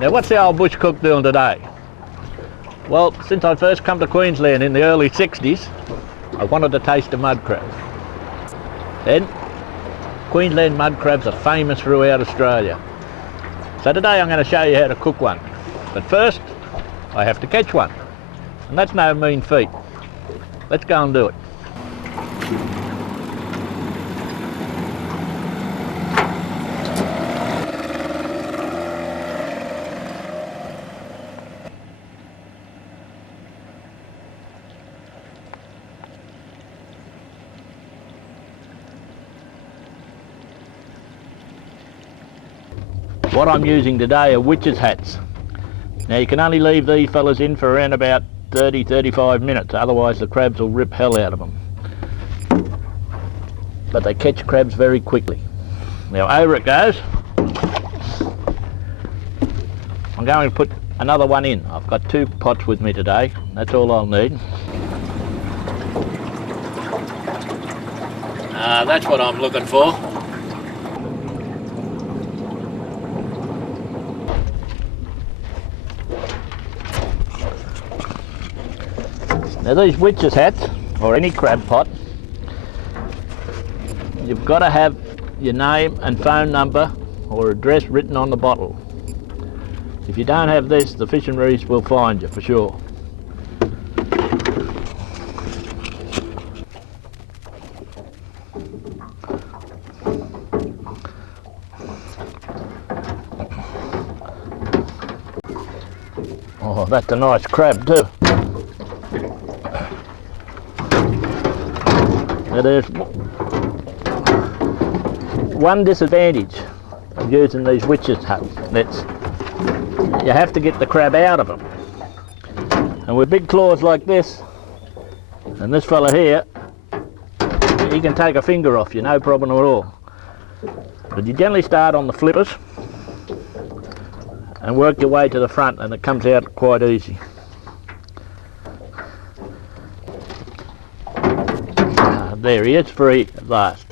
Now what's the old bush cook doing today? Well, since I first come to Queensland in the early 60s, I wanted to taste a mud crab. Then, Queensland mud crabs are famous throughout Australia. So today I'm going to show you how to cook one. But first, I have to catch one. And that's no mean feat. Let's go and do it. What I'm using today are witches' hats. Now you can only leave these fellas in for around about 30-35 minutes, otherwise the crabs will rip hell out of them. But they catch crabs very quickly. Now over it goes. I'm going to put another one in. I've got 2 pots with me today, that's all I'll need. That's what I'm looking for. Now these witches' hats, or any crab pot, you've got to have your name and phone number or address written on the bottle. If you don't have this, the fisheries will find you for sure. Oh, that's a nice crab too. Now there's one disadvantage of using these witches' nets. You have to get the crab out of them. And with big claws like this, and this fella here, he can take a finger off you, no problem at all. But you generally start on the flippers and work your way to the front, and it comes out quite easy. There he is, free at last.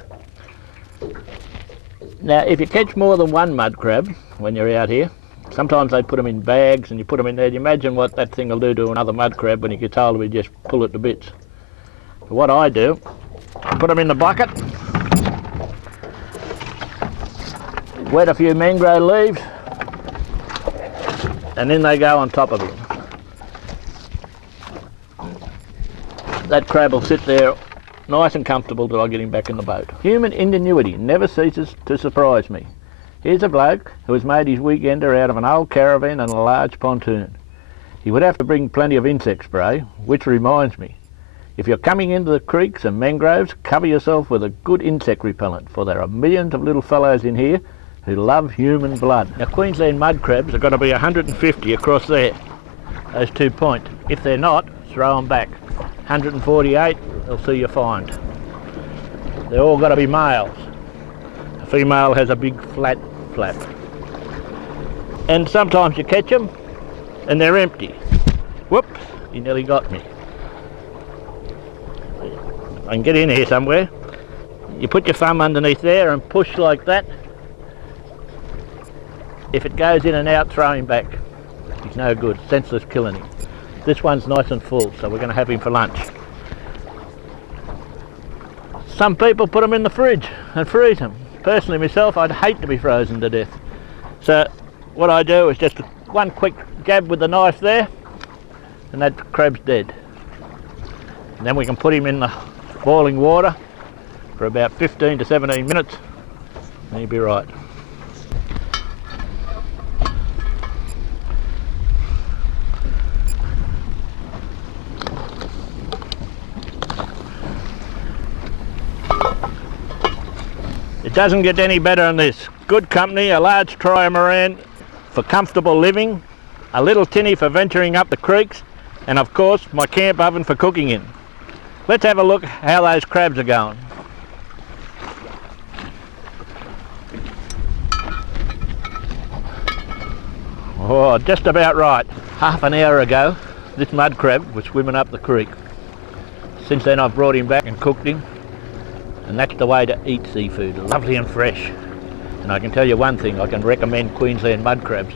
Now if you catch more than one mud crab when you're out here, sometimes they put them in bags and you put them in there. You imagine what that thing will do to another mud crab when he gets hold of it, just pull it to bits. But what I do, I put them in the bucket, wet a few mangrove leaves, and then they go on top of it. That crab will sit there nice and comfortable till I get him back in the boat. Human ingenuity never ceases to surprise me. Here's a bloke who has made his weekender out of an old caravan and a large pontoon. He would have to bring plenty of insect spray, which reminds me, if you're coming into the creeks and mangroves, cover yourself with a good insect repellent, for there are millions of little fellows in here who love human blood. Now Queensland mud crabs have got to be 150 across there, those 2 points. If they're not, throw them back. 148, they'll see you find. They're all got to be males. A female has a big flat flap. And sometimes you catch them and they're empty. Whoops, he nearly got me. I can get in here somewhere. You put your thumb underneath there and push like that. If it goes in and out, throw him back. He's no good, senseless killing him. This one's nice and full, so we're going to have him for lunch. Some people put them in the fridge and freeze them. Personally myself, I'd hate to be frozen to death. So what I do is just one quick jab with the knife there, and that crab's dead. And then we can put him in the boiling water for about 15 to 17 minutes, and he'll be right. It doesn't get any better than this. Good company, a large trimaran for comfortable living, a little tinny for venturing up the creeks, and of course my camp oven for cooking in. Let's have a look how those crabs are going. Oh, just about right. Half an hour ago, this mud crab was swimming up the creek. Since then I've brought him back and cooked him. And that's the way to eat seafood, lovely and fresh. And I can tell you one thing, I can recommend Queensland mud crabs.